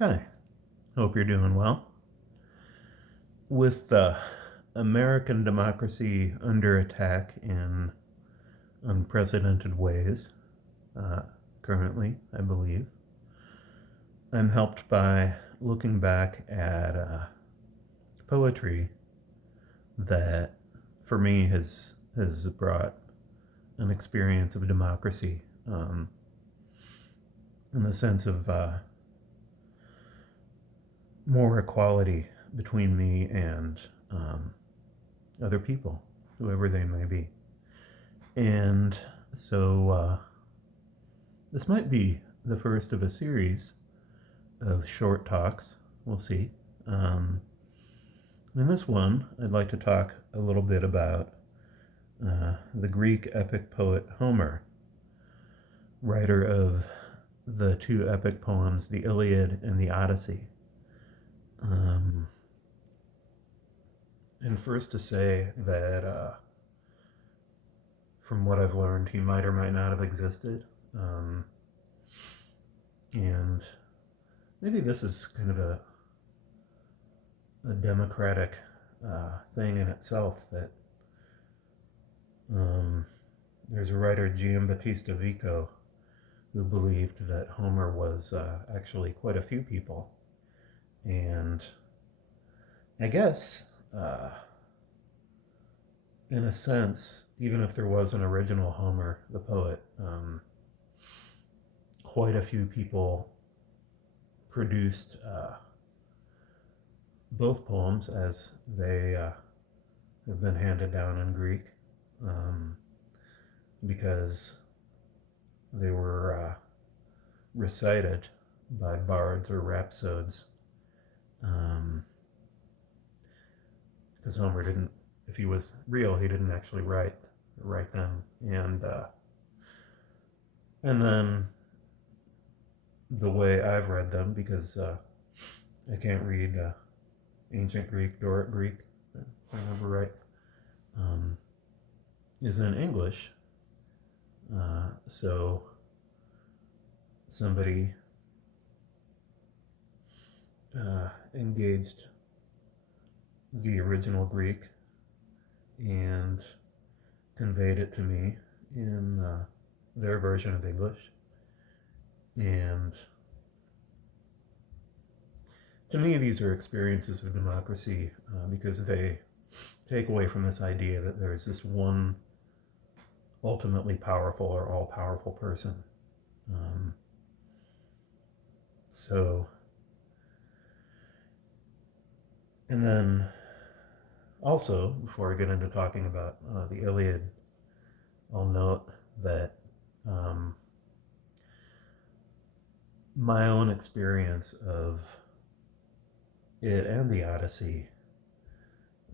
Hi, hope you're doing well. With American democracy under attack in unprecedented ways, uh, currently, I believe, I'm helped by looking back at poetry that, for me, has brought an experience of democracy, in the sense of more equality between me and other people, whoever they may be. And so this might be the first of a series of short talks. We'll see. In this one, I'd like to talk a little bit about the Greek epic poet Homer, writer of the two epic poems, the Iliad and the Odyssey. And first to say that from what I've learned, he might or might not have existed. And maybe this is kind of a democratic thing in itself that there's a writer, Giambattista Vico, who believed that Homer was actually quite a few people. And I guess, in a sense, even if there was an original Homer, the poet, quite a few people produced both poems as they have been handed down in Greek, because they were recited by bards or rhapsodes, because Homer didn't, if he was real, he didn't actually write them. And then the way I've read them, because I can't read ancient Greek, Doric Greek, if I remember right, is in English. So somebody engaged the original Greek and conveyed it to me in their version of English. And to me, these are experiences of democracy because they take away from this idea that there is this one ultimately powerful or all powerful person. So, and then also, before I get into talking about the Iliad, I'll note that my own experience of it and the Odyssey,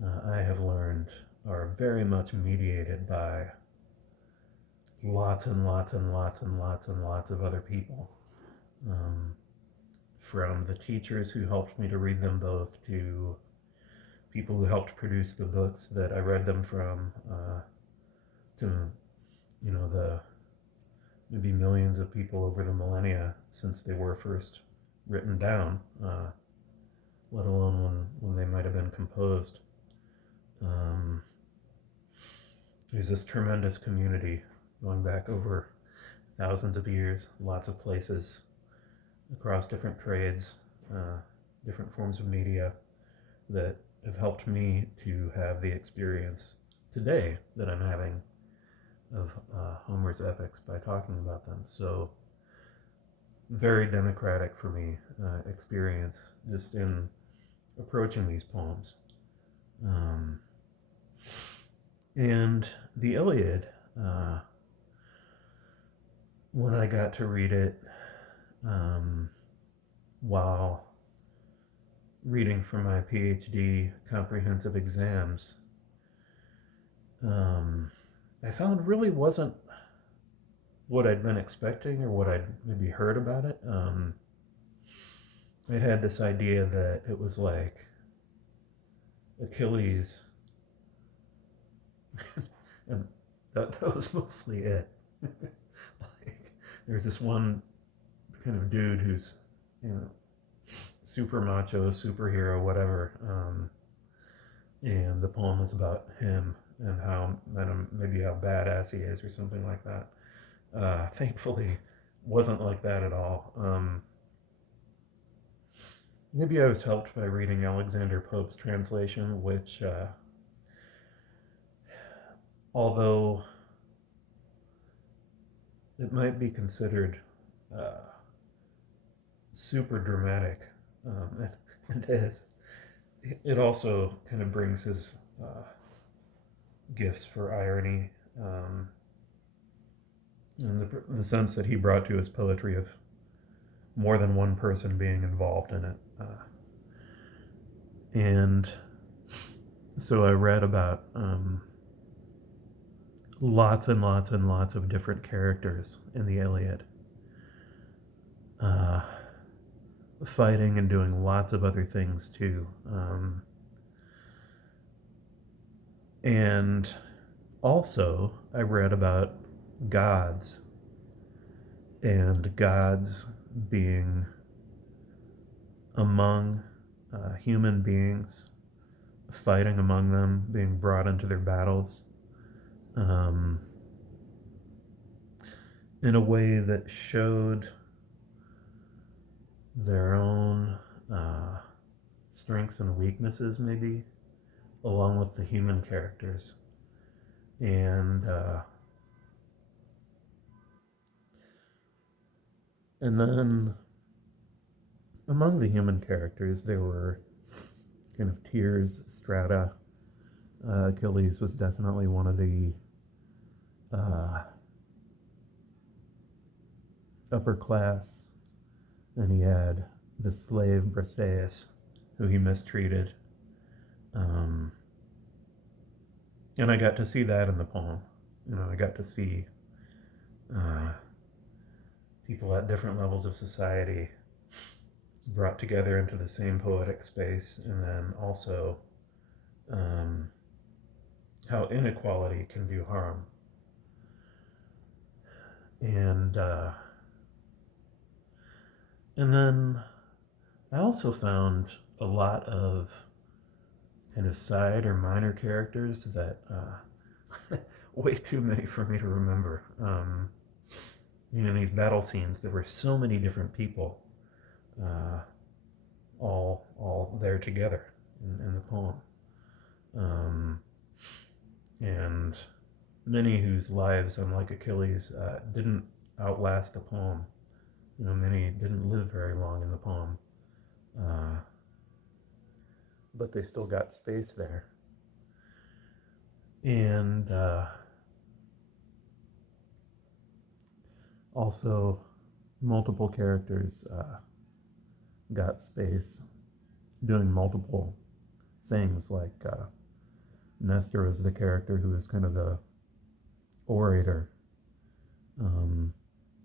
I have learned, are very much mediated by lots and lots and lots and lots and lots of other people. From the teachers who helped me to read them both, to people who helped produce the books that I read them from, to, the maybe millions of people over the millennia since they were first written down, let alone when they might have been composed. There's this tremendous community going back over thousands of years, lots of places, across different trades, different forms of media, that have helped me to have the experience today that I'm having of Homer's epics by talking about them. So, very democratic for me experience just in approaching these poems. And the Iliad, when I got to read it while reading for my PhD comprehensive exams, I found really wasn't what I'd been expecting or what I'd maybe heard about it. I had this idea that it was like Achilles, and that was mostly it. Like, there's this one kind of dude who's, super macho, superhero, whatever. And the poem is about him and how, and maybe how badass he is or something like that. Thankfully, wasn't like that at all. Maybe I was helped by reading Alexander Pope's translation, which, although it might be considered uh, super dramatic, and is, it also kind of brings his gifts for irony, in the sense that he brought to his poetry of more than one person being involved in it. And so I read about lots and lots and lots of different characters in the Iliad, uh, fighting and doing lots of other things too. And also, I read about gods and gods being among human beings, fighting among them, being brought into their battles, um, in a way that showed their own strengths and weaknesses, maybe, along with the human characters. And then among the human characters, there were kind of tiers, strata. Achilles was definitely one of the uh, upper class, and he had the slave Briseis, who he mistreated. Um, and I got to see that in the poem. I got to see uh, people at different levels of society brought together into the same poetic space, and then also um, how inequality can do harm. And and then I also found a lot of kind of side or minor characters that way too many for me to remember. In these battle scenes, there were so many different people, uh, all there together in the poem, and many whose lives, unlike Achilles, didn't outlast the poem. Many didn't live very long in the poem, uh, but they still got space there. And also, multiple characters got space doing multiple things. Like Nestor was the character who was kind of the orator.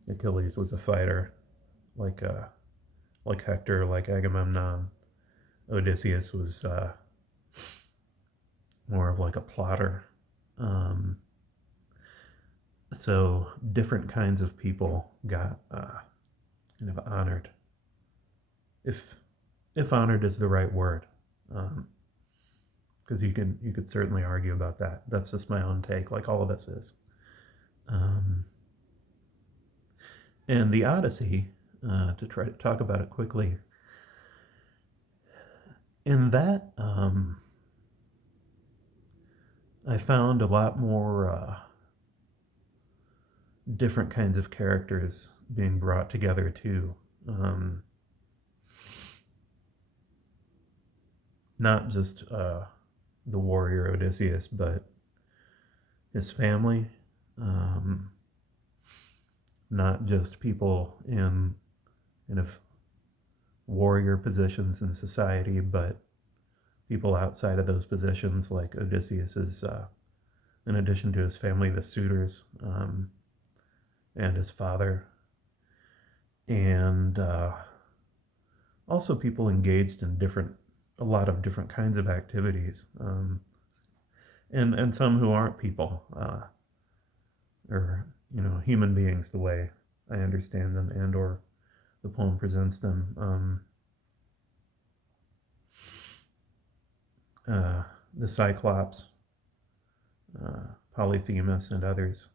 Achilles was a fighter, like Hector, like Agamemnon. Odysseus was more of like a plotter. So different kinds of people got kind of honored, if honored is the right word, because you could certainly argue about that. That's just my own take, like all of this is. And the Odyssey, to try to talk about it quickly, in that I found a lot more different kinds of characters being brought together too. Not just the warrior Odysseus, but his family. Not just people in kind of warrior positions in society, but people outside of those positions, like Odysseus's, in addition to his family, the suitors, and his father, and also people engaged in a lot of different kinds of activities, and some who aren't people, or human beings the way I understand them, and or the poem presents them. uh, the Cyclops, Polyphemus, and others,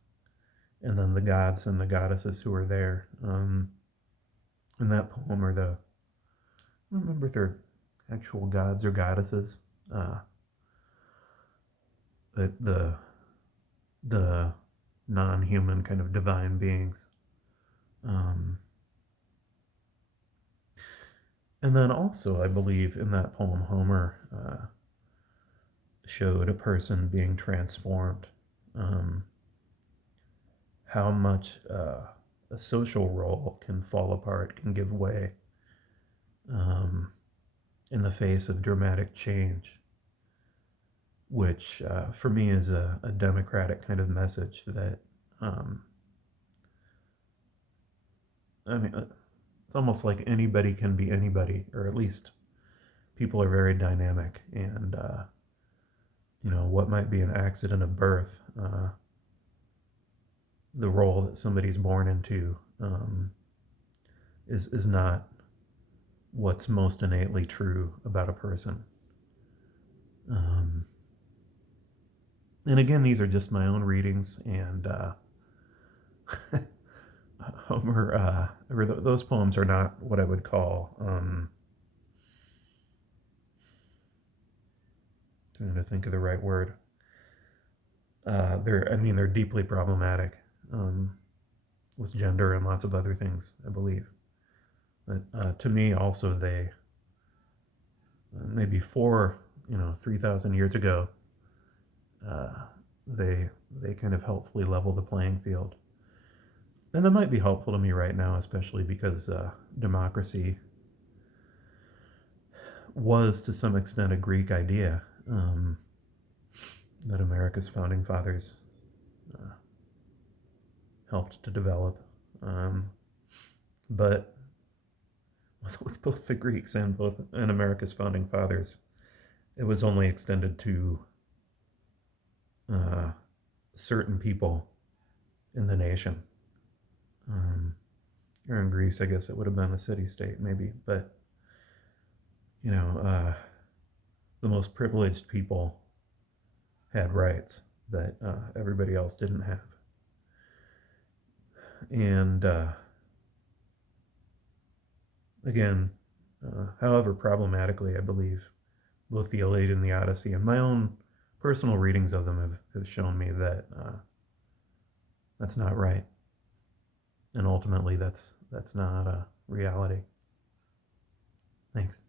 and then the gods and the goddesses who are there. In that poem are the, I don't remember if they're actual gods or goddesses, but the non-human kind of divine beings. Um, and then also, I believe in that poem, Homer showed a person being transformed. Um, how much a social role can fall apart, can give way um, in the face of dramatic change, which for me is a democratic kind of message that, um, I mean, it's almost like anybody can be anybody, or at least people are very dynamic. And, what might be an accident of birth, the role that somebody's born into is not what's most innately true about a person. Um, and again, these are just my own readings, and Homer, or those poems are not what I would call, trying to think of the right word. They're deeply problematic with gender and lots of other things, I believe. But to me, also, they maybe 3,000 years ago, uh, they kind of helpfully level the playing field. And that might be helpful to me right now, especially because democracy was to some extent a Greek idea that America's founding fathers uh, helped to develop. But with both the Greeks and America's founding fathers, it was only extended to uh, certain people in the nation. Or in Greece, I guess it would have been a city-state, maybe. But the most privileged people had rights that everybody else didn't have. And again, however problematically, I believe both the Iliad and the Odyssey and my own personal readings of them have shown me that that's not right. And ultimately, that's not a reality. Thanks.